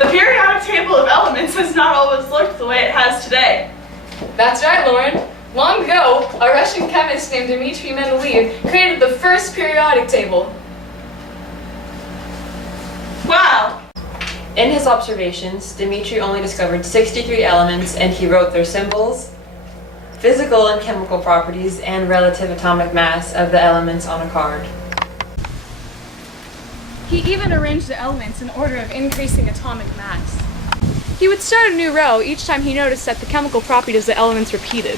The periodic table of elements has not always looked the way it has today. That's right, Lauren. Long ago, a Russian chemist named Dmitry Mendeleev created the first periodic table. Wow! In his observations, Dmitry only discovered 63 elements, and he wrote their symbols, physical and chemical properties, and relative atomic mass of the elements on a card. He even arranged the elements in order of increasing atomic mass. He would start a new row each time he noticed that the chemical properties of the elements repeated.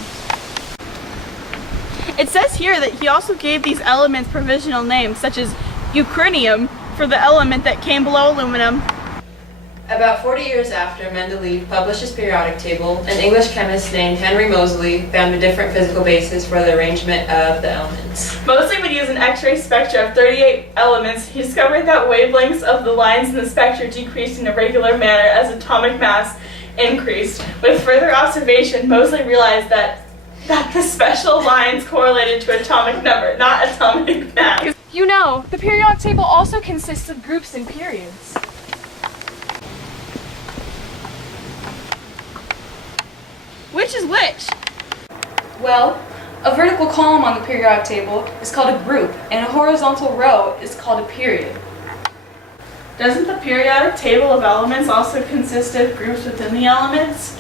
It says here that he also gave these elements provisional names, such as eucrinium for the element that came below aluminum. About 40 years after Mendeleev published his periodic table, an English chemist named Henry Moseley found a different physical basis for the arrangement of the elements. Moseley would use an X-ray spectra of 38 elements. He discovered that wavelengths of the lines in the spectra decreased in a regular manner as atomic mass increased. With further observation, Moseley realized that the special lines correlated to atomic number, not atomic mass. You know, the periodic table also consists of groups and periods. Which is which? Well, a vertical column on the periodic table is called a group, and a horizontal row is called a period. Doesn't the periodic table of elements also consist of groups within the elements?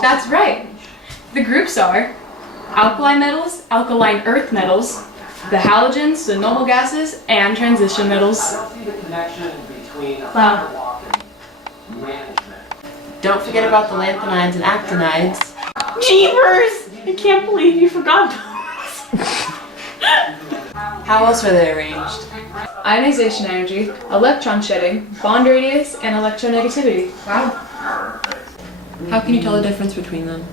That's right. The groups are alkali metals, alkaline earth metals, the halogens, the noble gases, and transition metals. Wow. Don't forget about the lanthanides and actinides. Jeepers! I can't believe you forgot those. How else are they arranged? Ionization energy, electron shedding, bond radius, and electronegativity. Wow. How can you tell the difference between them?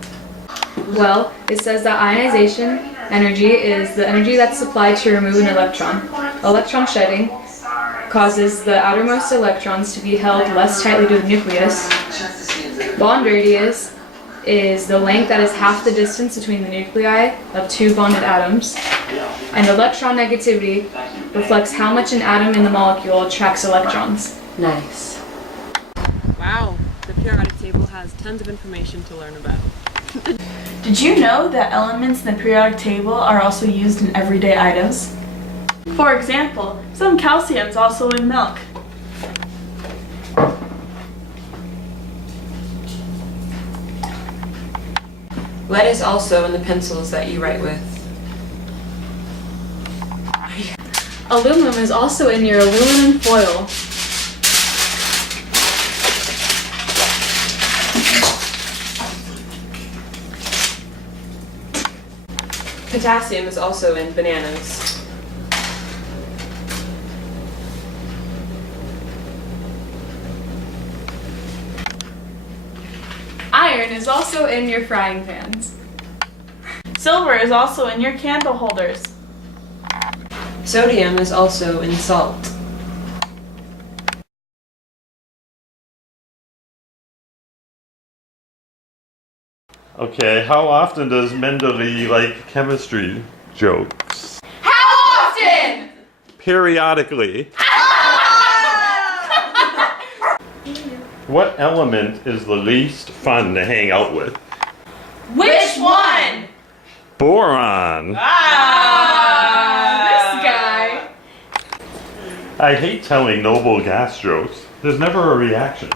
Well, it says that ionization energy is the energy that's supplied to remove an electron. Electron shedding causes the outermost electrons to be held less tightly to the nucleus. Bond radius is the length that is half the distance between the nuclei of two bonded atoms. And electron negativity reflects how much an atom in the molecule attracts electrons. Nice. Wow, the periodic table has tons of information to learn about. Did you know that elements in the periodic table are also used in everyday items? For example, some calcium is also in milk. Lead is also in the pencils that you write with. Aluminum is also in your aluminum foil. Potassium is also in bananas. Iron is also in your frying pans. Silver is also in your candle holders. Sodium is also in salt. Okay, how often does Mendeleev like chemistry jokes? How often? Periodically. What element is the least fun to hang out with? Which one? Boron. This guy. I hate telling noble gas jokes. There's never a reaction.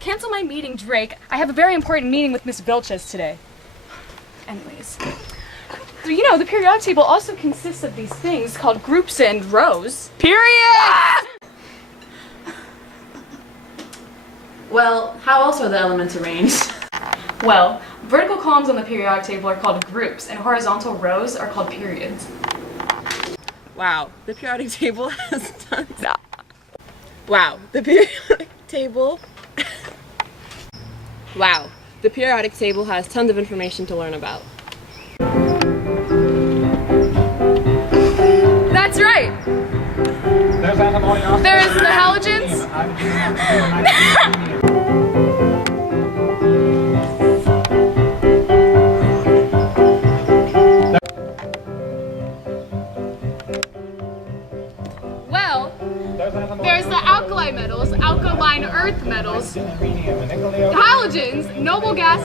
Cancel my meeting, Drake. I have a very important meeting with Miss Vilchez today. Anyways. So, you know, the periodic table also consists of these things called groups and rows. Period! Well, how else are the elements arranged? Well, vertical columns on the periodic table are called groups, and horizontal rows are called periods. Wow, the periodic table has tons. Wow, the periodic table. Wow, the periodic table has tons of information to learn about. That's right! There is the halogens. Well, there's the alkali metals, alkaline earth metals, halogens, noble gas.